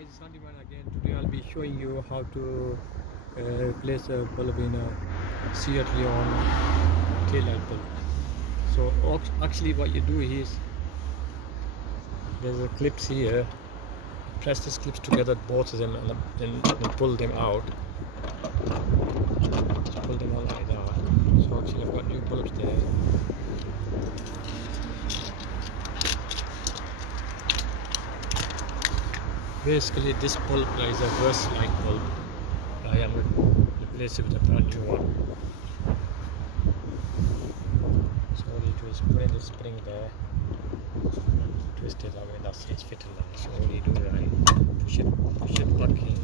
It's Handyman again. Today I'll be showing you how to replace a bulb in a Seat Leon tail light bulb. So actually what you do is there's a clips here. Press these clips together, both of them, and then pull them out. Just pull them out like that. So actually I've got new bulbs there. Basically this bulb is a reverse light bulb. I am going to replace it with a brand new one. So all you do is put in the spring there, twist it away, that's it's fitted now. So all you do is push it back in.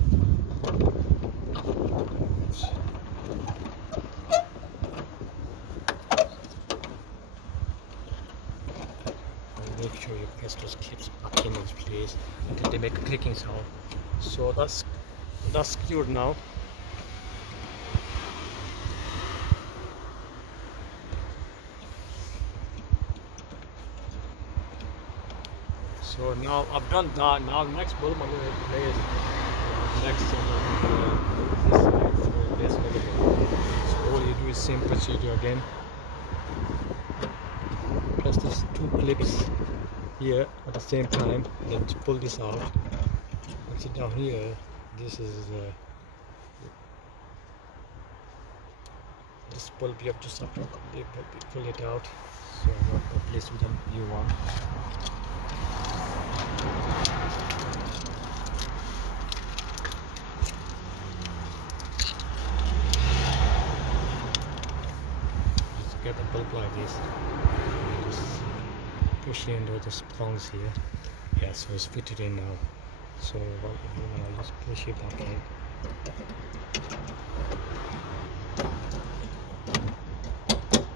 Make sure you press those clips back in its place until they make a clicking sound. So that's secured now. So now I've done that. Now next bulb I'm going to replace next this side for this bulb. So all you do is same procedure again. Press these two clips here at the same time, then pull this out. And sit down here. This is this bulb. You have to pull it out. So I'm going to replace with a new one. Just get the bulb like this. Just push in the springs here. Yeah, so it's fitted in now. So what we do now, just push it back in.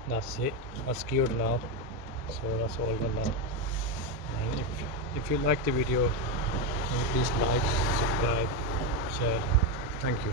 That's it. That's secured now. So that's all done now. And if you like the video, please like, subscribe, share. Thank you.